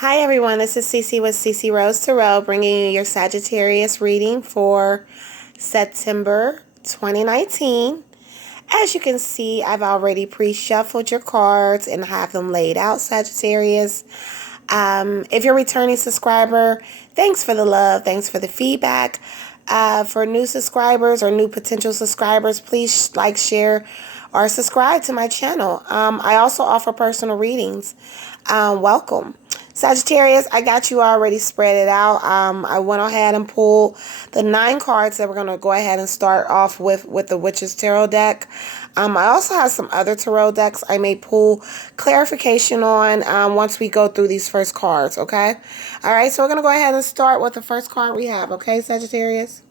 Hi everyone, this is Cece with Cece Rose Tarot, bringing you your Sagittarius reading for September 2019. As you can see, I've already pre-shuffled your cards and have them laid out, Sagittarius. If you're a returning subscriber, thanks for the love, thanks for the feedback. For new subscribers or new potential subscribers, please like, share, or subscribe to my channel. I also offer personal readings. Welcome. Sagittarius, I got you already spread it out. I went ahead and pulled the 9 cards that we're going to go ahead and start off with the Witch's Tarot deck. I also have some other tarot decks I may pull clarification on once we go through these first cards, okay? All right, so we're going to go ahead and start with the first card we have, okay, Sagittarius?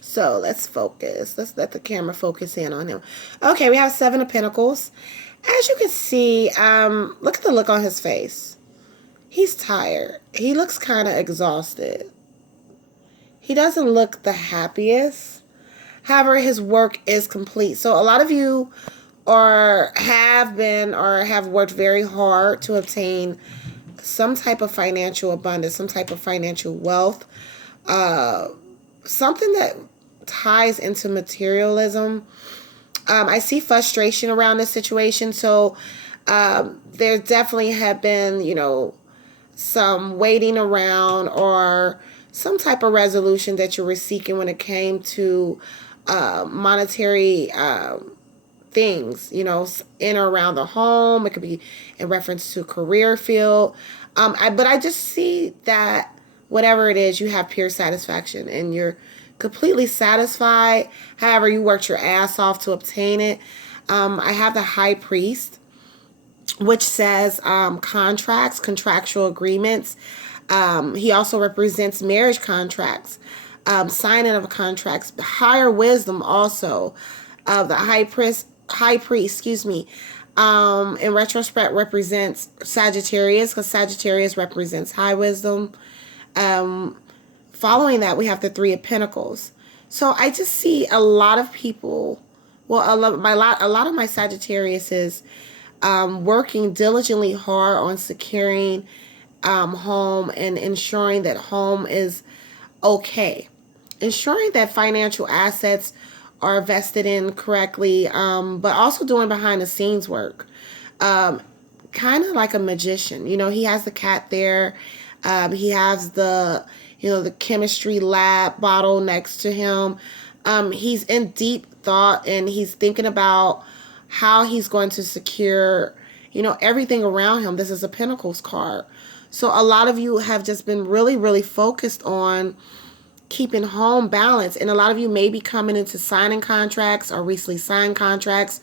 So let's focus. Let's let the camera focus in on him. Okay, we have 7 of Pentacles. As you can see, look at the look on his face. He's tired. He looks kind of exhausted. He doesn't look the happiest. However, his work is complete. So a lot of you have been or have worked very hard to obtain some type of financial abundance, some type of financial wealth, something that ties into materialism. I see frustration around this situation. So there definitely have been, some waiting around or some type of resolution that you were seeking when it came to monetary things, in or around the home. It could be in reference to career field. But I just see that whatever it is, you have pure satisfaction and you're completely satisfied. However, you worked your ass off to obtain it. I have the High Priest, which says contracts, contractual agreements. He also represents marriage contracts, signing of contracts, higher wisdom also. The high priest, in retrospect represents Sagittarius, because Sagittarius represents high wisdom. Following that, we have the 3 of Pentacles. So I just see a lot of people, well, a lot of my Sagittarius is working diligently hard on securing home and ensuring that home is okay. Ensuring that financial assets are vested in correctly, but also doing behind the scenes work. Kind of like a magician. He has the cat there. He has the chemistry lab bottle next to him. He's in deep thought and he's thinking about how he's going to secure, everything around him. This is a Pentacles card. So a lot of you have just been really, really focused on keeping home balance. And a lot of you may be coming into signing contracts or recently signed contracts,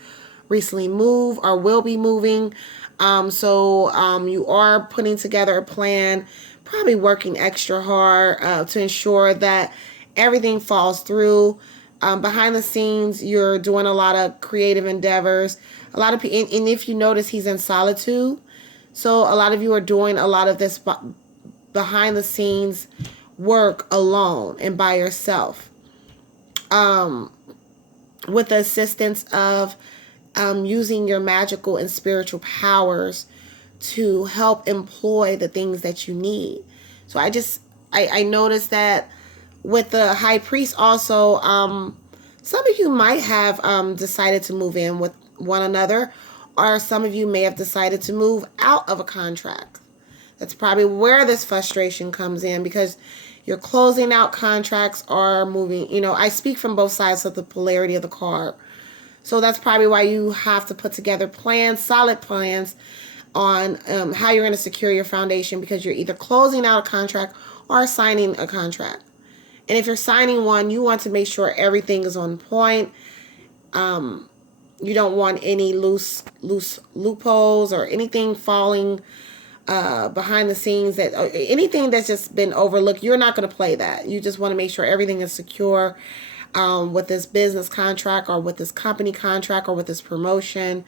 recently moved or will be moving. So you are putting together a plan, probably working extra hard to ensure that everything falls through. Behind the scenes, you're doing a lot of creative endeavors. A lot of people, and if you notice, he's in solitude. So a lot of you are doing a lot of this behind the scenes work alone and by yourself, with the assistance of using your magical and spiritual powers to help employ the things that you need. So I noticed that with the High Priest also, some of you might have decided to move in with one another, or some of you may have decided to move out of a contract. That's probably where this frustration comes in, because you're closing out contracts or moving. I speak from both sides of the polarity of the card. So that's probably why you have to put together plans, solid plans on how you're going to secure your foundation, because you're either closing out a contract or signing a contract. And if you're signing one, you want to make sure everything is on point. You don't want any loose loopholes or anything falling behind the scenes, that anything that's just been overlooked. You're not going to play that. You just want to make sure everything is secure with this business contract or with this company contract or with this promotion.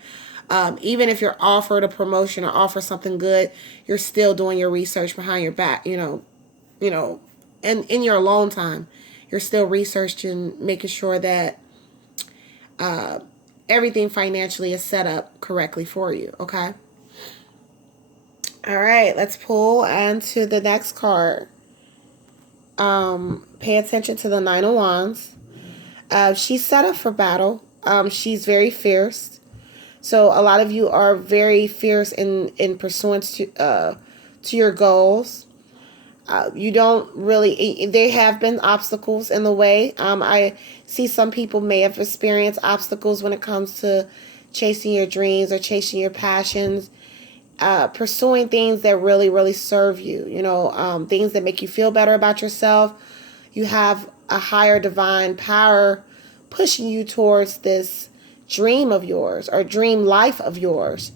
Even if you're offered a promotion or offer something good, you're still doing your research behind your back, and in your alone time, you're still researching, making sure that everything financially is set up correctly for you, okay? All right, let's pull on to the next card. Pay attention to the Nine of Wands. She's set up for battle. She's very fierce. So a lot of you are very fierce in pursuance to your goals. You don't really, there have been obstacles in the way. I see some people may have experienced obstacles when it comes to chasing your dreams or chasing your passions, pursuing things that really, really serve you, things that make you feel better about yourself. You have a higher divine power pushing you towards this dream of yours or dream life of yours.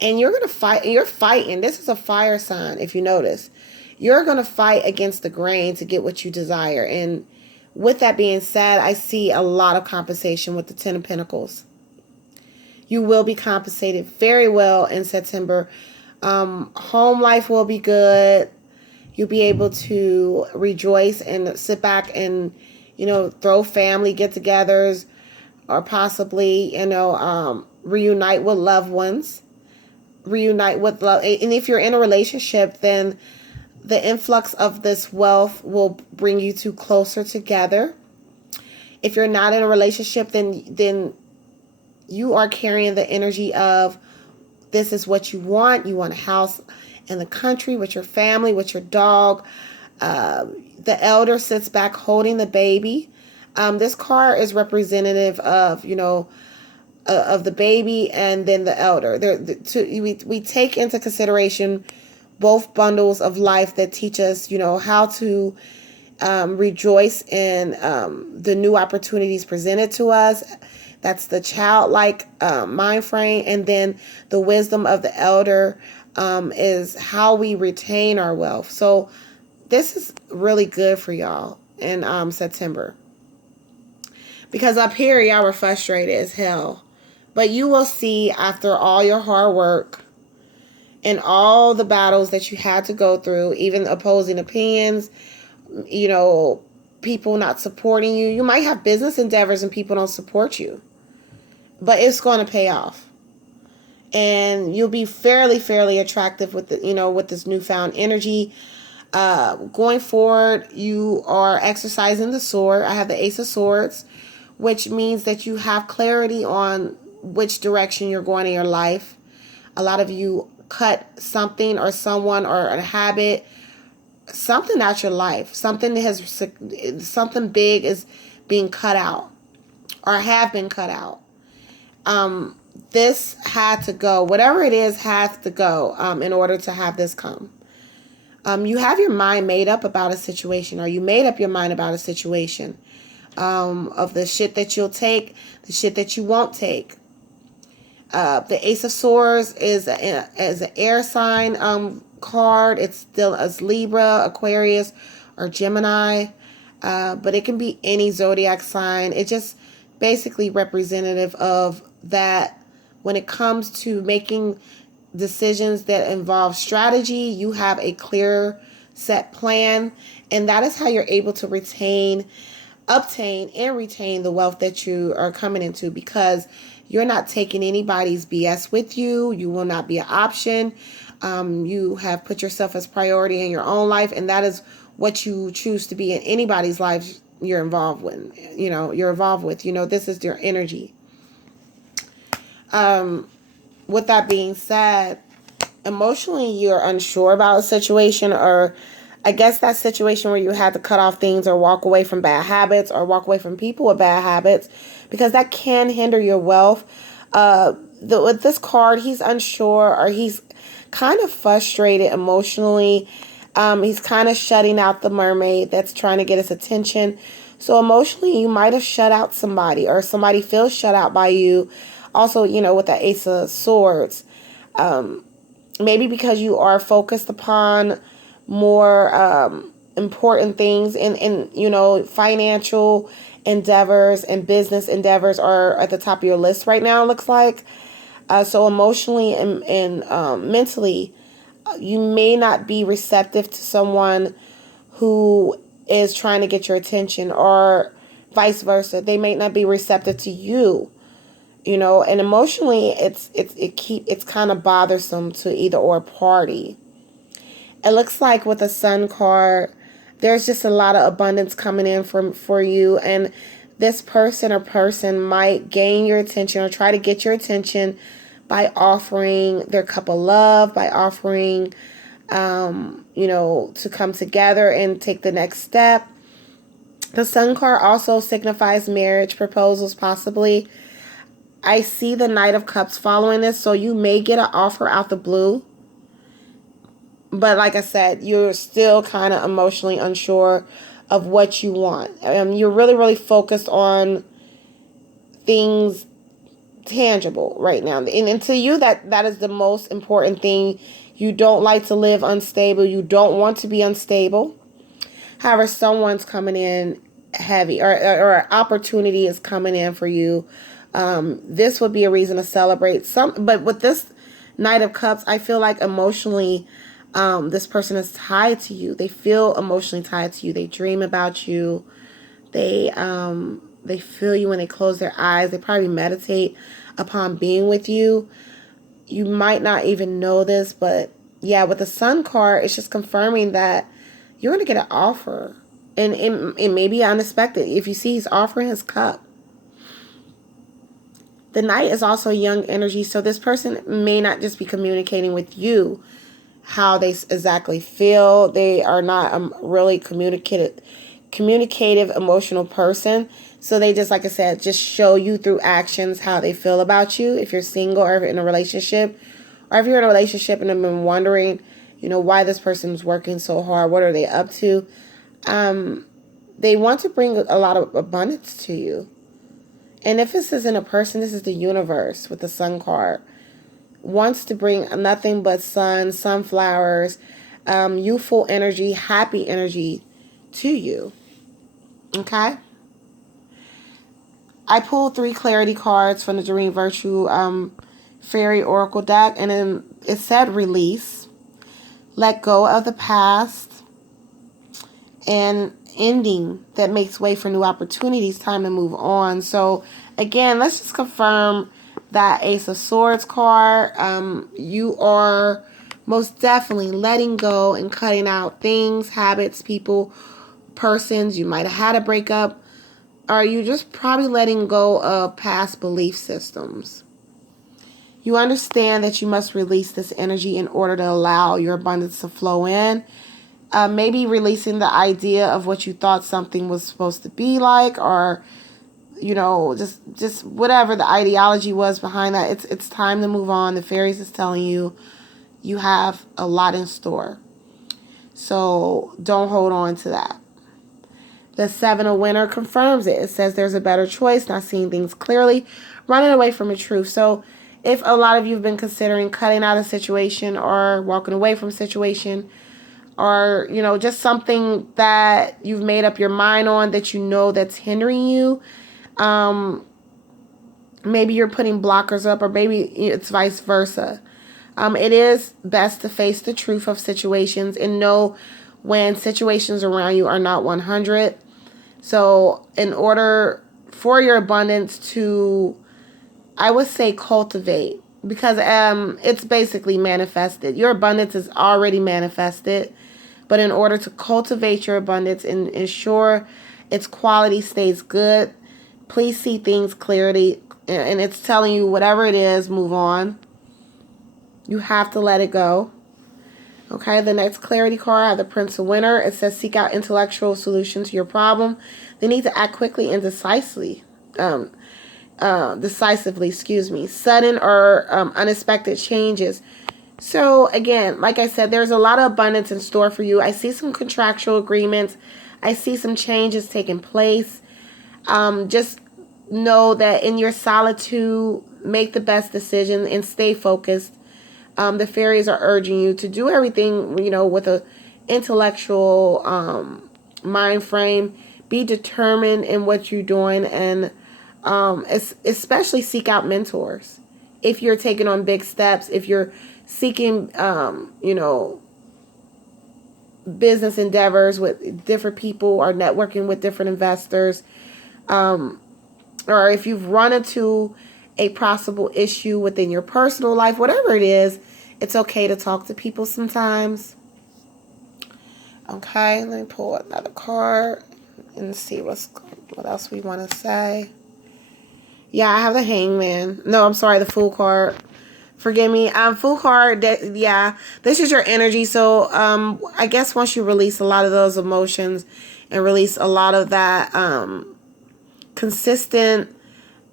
And you're going to fight. You're fighting. This is a fire sign, if you notice. You're going to fight against the grain to get what you desire. And with that being said, I see a lot of compensation with the Ten of Pentacles. You will be compensated very well in September. Home life will be good. You'll be able to rejoice and sit back and, throw family get-togethers or possibly, reunite with loved ones. Reunite with love. And if you're in a relationship, then the influx of this wealth will bring you two closer together. If you're not in a relationship, then you are carrying the energy of this is what you want. You want a house in the country with your family, with your dog. The elder sits back holding the baby. This card is representative of, of the baby and then the elder. We take into consideration both bundles of life that teach us, how to rejoice in the new opportunities presented to us. That's the childlike mind frame. And then the wisdom of the elder is how we retain our wealth. So this is really good for y'all in September. Because up here, y'all were frustrated as hell. But you will see after all your hard work and all the battles that you had to go through, even opposing opinions, people not supporting you. You might have business endeavors and people don't support you. But it's going to pay off. And you'll be fairly attractive with with this newfound energy. Going forward, you are exercising the sword. I have the Ace of Swords, which means that you have clarity on which direction you're going in your life. A lot of you cut something or someone or a habit, something out your life. Something big is being cut out or have been cut out. This had to go. Whatever it is has to go in order to have this come. You have your mind made up about a situation, or you made up your mind about a situation of the shit that you'll take, the shit that you won't take. The Ace of Swords is an air sign card. It's still as Libra, Aquarius, or Gemini. But it can be any zodiac sign. It's just basically representative of that when it comes to making decisions that involve strategy, you have a clear set plan. And that is how you're able to obtain and retain the wealth that you are coming into, because you're not taking anybody's BS with you. You will not be an option. You have put yourself as priority in your own life, and that is what you choose to be in anybody's life you're involved with. This is your energy. With that being said, emotionally you're unsure about a situation, or I guess that situation where you had to cut off things or walk away from bad habits or walk away from people with bad habits, because that can hinder your wealth. With this card, he's unsure, or he's kind of frustrated emotionally. He's kind of shutting out the mermaid that's trying to get his attention. So emotionally, you might have shut out somebody, or somebody feels shut out by you. Also, with the Ace of Swords, maybe because you are focused upon more important things in financial endeavors and business endeavors are at the top of your list right now, it looks like. So emotionally and mentally, you may not be receptive to someone who is trying to get your attention, or vice versa. They may not be receptive to you. And emotionally, it's kind of bothersome to either or party. It looks like with the Sun card, there's just a lot of abundance coming in for you, and this person or person might gain your attention or try to get your attention by offering their cup of love, by offering, to come together and take the next step. The Sun card also signifies marriage proposals, possibly. I see the Knight of Cups following this, so you may get an offer out the blue. But like I said, you're still kind of emotionally unsure of what you want. You're really, really focused on things tangible right now. And to you, that is the most important thing. You don't like to live unstable. You don't want to be unstable. However, someone's coming in heavy, or an opportunity is coming in for you. This would be a reason to celebrate. But with this Knight of Cups, I feel like emotionally, this person is tied to you. They feel emotionally tied to you. They dream about you. They feel you when they close their eyes. They probably meditate upon being with you. You might not even know this, but yeah, with the Sun card, it's just confirming that you're going to get an offer. And it may be unexpected. If you see he's offering his cup. The Knight is also young energy, so this person may not just be communicating with you how they exactly feel. They are not a really communicative, emotional person. So they just, like I said, just show you through actions how they feel about you. If you're single or in a relationship, or if you're in a relationship and have been wondering, why this person's working so hard, what are they up to? They want to bring a lot of abundance to you. And if this isn't a person, this is the universe with the Sun card. Wants to bring nothing but sun, sunflowers, youthful energy, happy energy to you. Okay? I pulled 3 clarity cards from the Doreen Virtue Fairy Oracle deck, and then it said release, let go of the past, and ending that makes way for new opportunities, time to move on. So again, let's just confirm that Ace of Swords card. You are most definitely letting go and cutting out things, habits, people, persons. You might have had a breakup, or you just probably letting go of past belief systems. You understand that you must release this energy in order to allow your abundance to flow in. Maybe releasing the idea of what you thought something was supposed to be like, or just whatever the ideology was behind that. It's time to move on. The fairies is telling you you have a lot in store, so don't hold on to that. The 7 of Winter confirms it. It says there's a better choice, not seeing things clearly, running away from the truth. So if a lot of you have been considering cutting out a situation or walking away from a situation, or just something that you've made up your mind on that that's hindering you, maybe you're putting blockers up, or maybe it's vice versa. It is best to face the truth of situations and know when situations around you are not 100. So in order for your abundance to, I would say, cultivate, because it's basically manifested. Your abundance is already manifested. But in order to cultivate your abundance and ensure its quality stays good, please see things clearly. And it's telling you whatever it is, move on. You have to let it go. Okay, the next clarity card, I have the Prince of Winter. It says seek out intellectual solution to your problem. They need to act quickly and decisively. Sudden or unexpected changes. So again, like I said, there's a lot of abundance in store for you. I see some contractual agreements. I see some changes taking place. Just know that in your solitude, make the best decision and stay focused. The fairies are urging you to do everything, with a intellectual mind frame. Be determined in what you're doing, and especially seek out mentors. If you're taking on big steps, if you're seeking, business endeavors with different people, or networking with different investors, or if you've run into a possible issue within your personal life, whatever it is, it's okay to talk to people sometimes. Okay, let me pull another card and see what else we want to say. Yeah, I have the Hangman. No, I'm sorry, the Fool card. Forgive me. Fool card. Yeah, this is your energy. So, I guess once you release a lot of those emotions and release a lot of that consistent,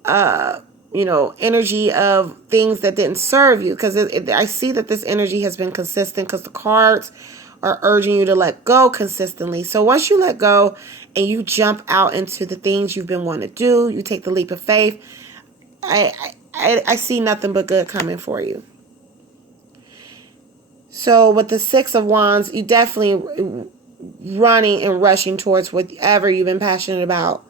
energy of things that didn't serve you, because I see that this energy has been consistent because the cards are urging you to let go consistently. So once you let go and you jump out into the things you've been wanting to do, you take the leap of faith, I see nothing but good coming for you. So with the Six of Wands, you definitely running and rushing towards whatever you've been passionate about,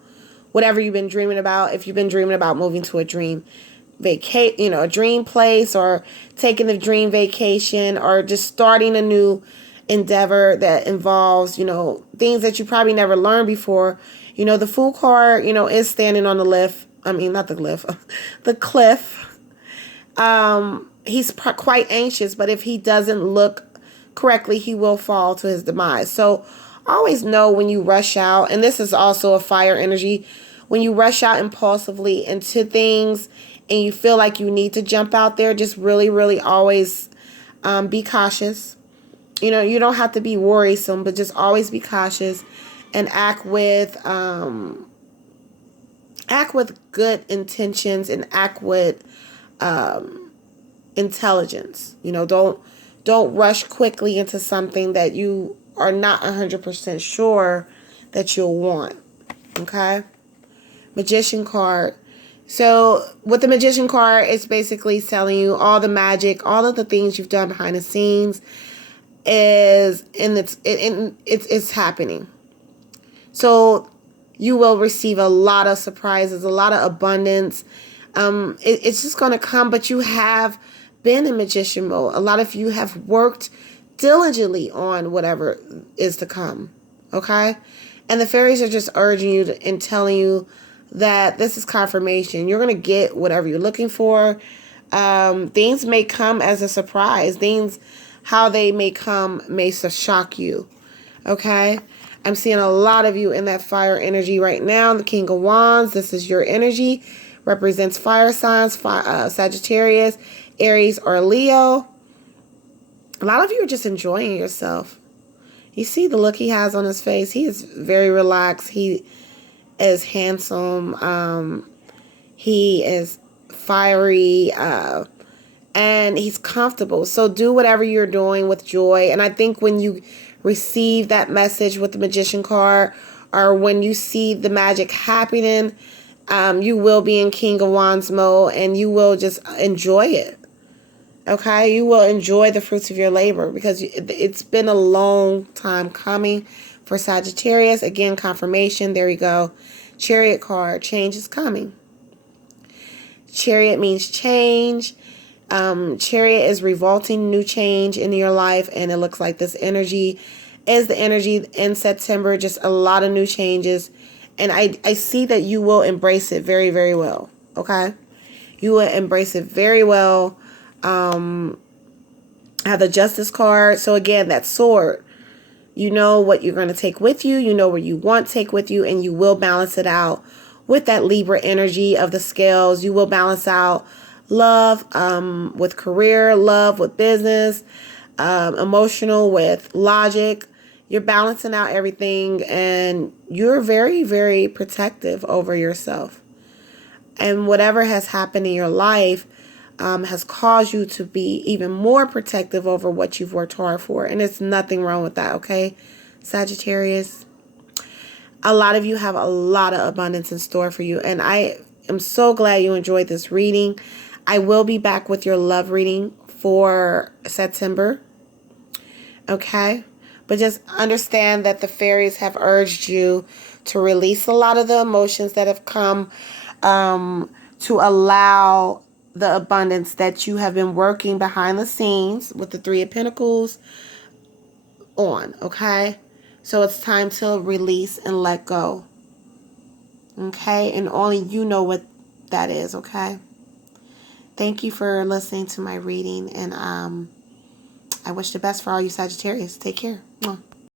whatever you've been dreaming about. If you've been dreaming about moving to a dream a dream place, or taking the dream vacation, or just starting a new endeavor that involves, things that you probably never learned before. The Fool card, is standing on the lift. I mean, not the lift, the cliff. He's quite anxious, but if he doesn't look correctly, he will fall to his demise. So always know when you rush out, and this is also a fire energy, when you rush out impulsively into things and you feel like you need to jump out there, just really, really always be cautious. You don't have to be worrisome, but just always be cautious and act with good intentions, and act with intelligence. Don't rush quickly into something that you are not 100% sure that you'll want. Okay? Magician card. So with the Magician card, it's basically telling you all the magic, all of the things you've done behind the scenes it's happening. So you will receive a lot of surprises, a lot of abundance. It's just going to come, but you have been in magician mode. A lot of you have worked diligently on whatever is to come. Okay? And the fairies are just urging you and telling you that this is confirmation. You're going to get whatever you're looking for. Things may come as a surprise. How they may come may shock you. Okay? I'm seeing a lot of you in that fire energy right now. The King of Wands, this is your energy. Represents fire signs, Sagittarius, Aries, or Leo. A lot of you are just enjoying yourself. You see the look he has on his face. He is very relaxed. He is handsome. He is fiery. And he's comfortable. So do whatever you're doing with joy. And I think when you receive that message with the Magician card, or when you see the magic happening, you will be in King of Wands mode, and you will just enjoy it. Okay? You will enjoy the fruits of your labor, because it's been a long time coming for Sagittarius. Again, confirmation. There you go. Chariot card. Change is coming. Chariot means change. Chariot is revolting new change in your life, and it looks like this energy is the energy in September. Just a lot of new changes, and I see that you will embrace it very, very well. Okay? You will embrace it very well. I have the Justice card. So again, that sword. You know what you're going to take with you. You know where you want to take with you, and you will balance it out with that Libra energy of the scales. You will balance out love with career, love with business, emotional with logic. You're balancing out everything, and you're very, very protective over yourself. And whatever has happened in your life has caused you to be even more protective over what you've worked hard for. And there's nothing wrong with that, okay, Sagittarius? A lot of you have a lot of abundance in store for you. And I am so glad you enjoyed this reading. I will be back with your love reading for September. Okay? But just understand that the fairies have urged you to release a lot of the emotions that have come to allow the abundance that you have been working behind the scenes with the Three of Pentacles on. Okay? So it's time to release and let go. Okay? And only you know what that is. Okay? Thank you for listening to my reading, and I wish the best for all you Sagittarius. Take care. Mwah.